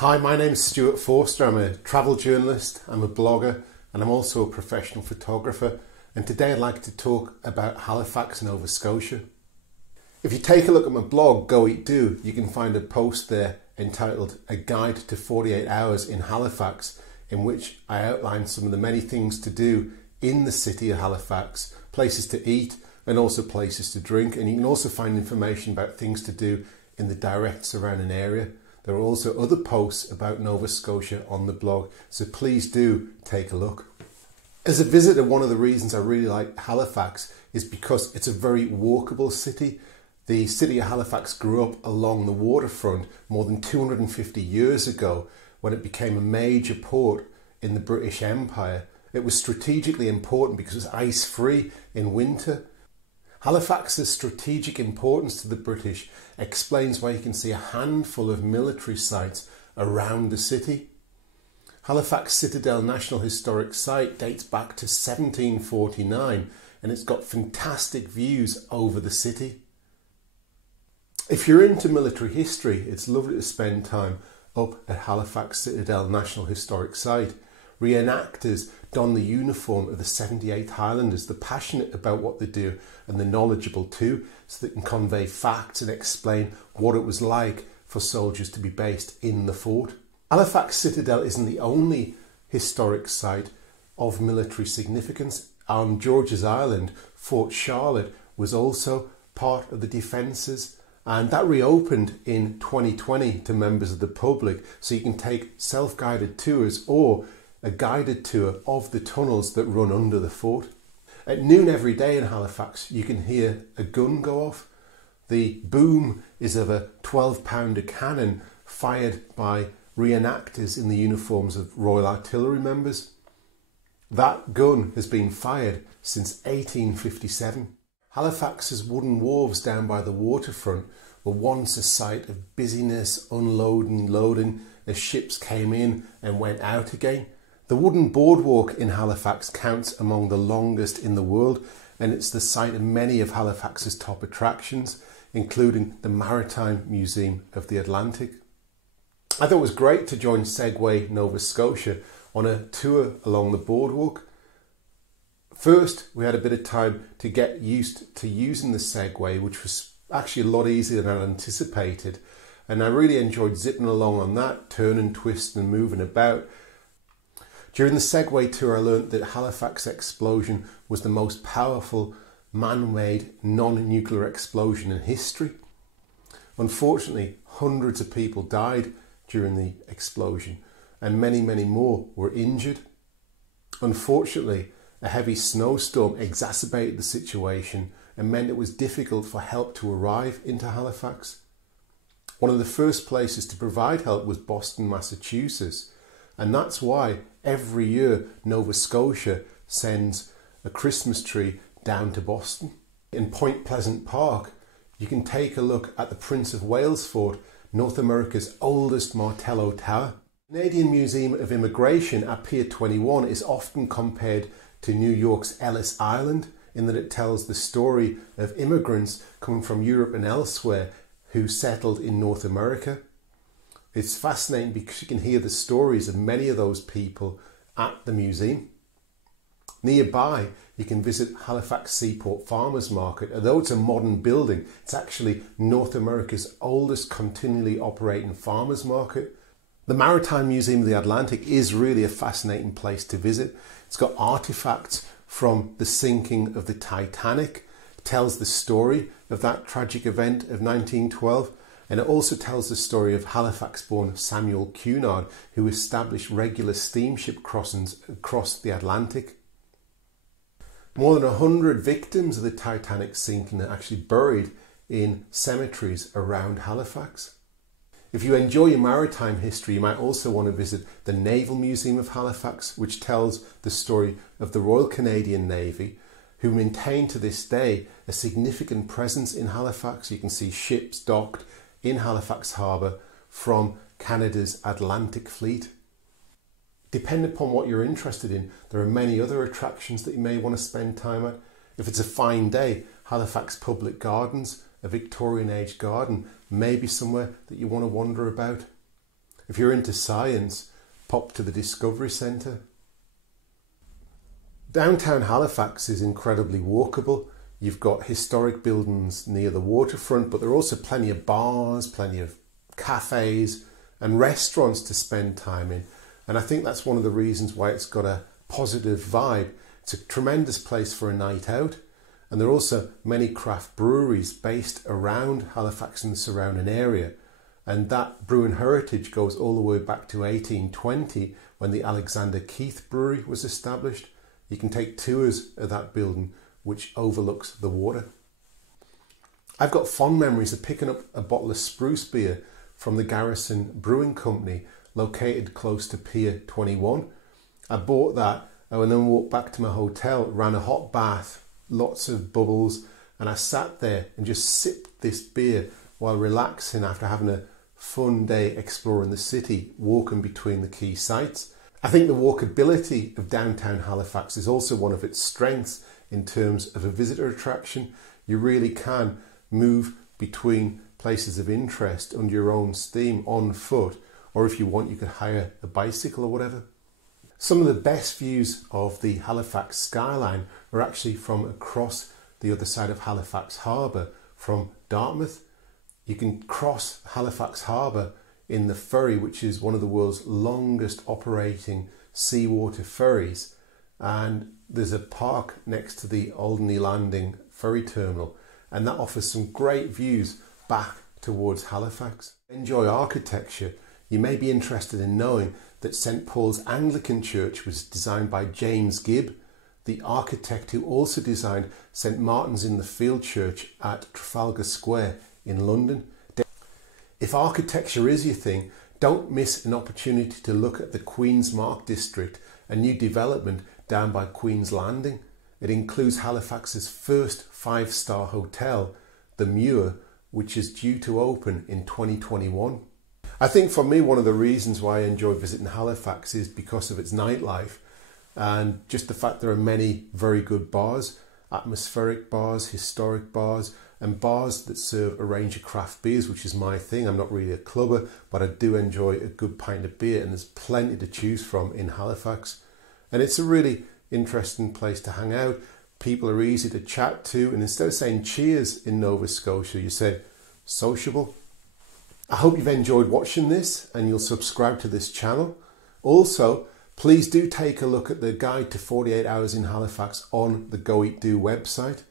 Hi, my name is Stuart Forster. I'm a travel journalist, I'm a blogger, and I'm also a professional photographer. And today I'd like to talk about Halifax, Nova Scotia. If you take a look at my blog, Go Eat Do, you can find a post there entitled A Guide to 48 Hours in Halifax, in which I outline some of the many things to do in the city of Halifax, places to eat and also places to drink. And you can also find information about things to do in the direct surrounding area. There are also other posts about Nova Scotia on the blog, so please do take a look. As a visitor, one of the reasons I really like Halifax is because it's a very walkable city. The city of Halifax grew up along the waterfront more than 250 years ago when it became a major port in the British Empire. It was strategically important because it was ice-free in winter. Halifax's strategic importance to the British explains why you can see a handful of military sites around the city. Halifax Citadel National Historic Site dates back to 1749 and it's got fantastic views over the city. If you're into military history, it's lovely to spend time up at Halifax Citadel National Historic Site. Reenactors don the uniform of the 78th Highlanders. They're passionate about what they do and they're knowledgeable too, so they can convey facts and explain what it was like for soldiers to be based in the fort. Halifax Citadel isn't the only historic site of military significance. On George's Island, Fort Charlotte was also part of the defences, and that reopened in 2020 to members of the public, so you can take self-guided tours or a guided tour of the tunnels that run under the fort. At noon every day in Halifax, you can hear a gun go off. The boom is of a 12-pounder cannon fired by reenactors in the uniforms of Royal Artillery members. That gun has been fired since 1857. Halifax's wooden wharves down by the waterfront were once a site of busyness, unloading, loading as ships came in and went out again. The wooden boardwalk in Halifax counts among the longest in the world, and it's the site of many of Halifax's top attractions, including the Maritime Museum of the Atlantic. I thought it was great to join Segway Nova Scotia on a tour along the boardwalk. First, we had a bit of time to get used to using the Segway, which was actually a lot easier than I anticipated. And I really enjoyed zipping along on that, turning, twisting and moving about. During the Segway tour, I learned that Halifax explosion was the most powerful man-made non-nuclear explosion in history. Unfortunately, hundreds of people died during the explosion and many, many more were injured. Unfortunately, a heavy snowstorm exacerbated the situation and meant it was difficult for help to arrive into Halifax. One of the first places to provide help was Boston, Massachusetts, and that's why every year Nova Scotia sends a Christmas tree down to Boston. In Point Pleasant Park, you can take a look at the Prince of Wales Fort, North America's oldest Martello Tower. The Canadian Museum of Immigration at Pier 21 is often compared to New York's Ellis Island in that it tells the story of immigrants coming from Europe and elsewhere who settled in North America. It's fascinating because you can hear the stories of many of those people at the museum. Nearby, you can visit Halifax Seaport Farmers Market. Although it's a modern building, it's actually North America's oldest continually operating farmers market. The Maritime Museum of the Atlantic is really a fascinating place to visit. It's got artifacts from the sinking of the Titanic. It tells the story of that tragic event of 1912. And it also tells the story of Halifax-born Samuel Cunard, who established regular steamship crossings across the Atlantic. More than 100 victims of the Titanic sinking are actually buried in cemeteries around Halifax. If you enjoy your maritime history, you might also want to visit the Naval Museum of Halifax, which tells the story of the Royal Canadian Navy, who maintain to this day a significant presence in Halifax. You can see ships docked in Halifax Harbour from Canada's Atlantic Fleet. Depending upon what you're interested in, there are many other attractions that you may want to spend time at. If it's a fine day, Halifax Public Gardens, a Victorian age garden, may be somewhere that you want to wander about. if you're into science, pop to the Discovery Centre. Downtown Halifax is incredibly walkable. You've got historic buildings near the waterfront, but there are also plenty of bars, plenty of cafes and restaurants to spend time in. And I think that's one of the reasons why it's got a positive vibe. It's a tremendous place for a night out. And there are also many craft breweries based around Halifax and the surrounding area. And that brewing heritage goes all the way back to 1820 when the Alexander Keith Brewery was established. You can take tours of that building which overlooks the water. I've got fond memories of picking up a bottle of spruce beer from the Garrison Brewing Company located close to Pier 21. I bought that and then walked back to my hotel, ran a hot bath, lots of bubbles, and I sat there and just sipped this beer while relaxing after having a fun day exploring the city, walking between the key sites. I think the walkability of downtown Halifax is also one of its strengths in terms of a visitor attraction. You really can move between places of interest under your own steam on foot, or if you want you could hire a bicycle or whatever. Some of the best views of the Halifax skyline are actually from across the other side of Halifax Harbour from Dartmouth. You can cross Halifax Harbour in the ferry, which is one of the world's longest operating seawater ferries, and there's a park next to the Alderney Landing ferry terminal, and that offers some great views back towards Halifax. Enjoy architecture. You may be interested in knowing that St Paul's Anglican Church was designed by James Gibb, the architect who also designed St Martin's in the Field Church at Trafalgar Square in London. If architecture is your thing, don't miss an opportunity to look at the Queen's Mark district, a new development down by Queen's Landing. It includes Halifax's first 5-star hotel, the Muir, which is due to open in 2021. I think for me, one of the reasons why I enjoy visiting Halifax is because of its nightlife and just the fact there are many very good bars, atmospheric bars, historic bars, and bars that serve a range of craft beers, which is my thing. I'm not really a clubber, but I do enjoy a good pint of beer, and there's plenty to choose from in Halifax. And it's a really interesting place to hang out. People are easy to chat to, and instead of saying cheers in Nova Scotia, you say sociable. I hope you've enjoyed watching this and you'll subscribe to this channel. Also, please do take a look at the guide to 48 hours in Halifax on the Go Eat Do website.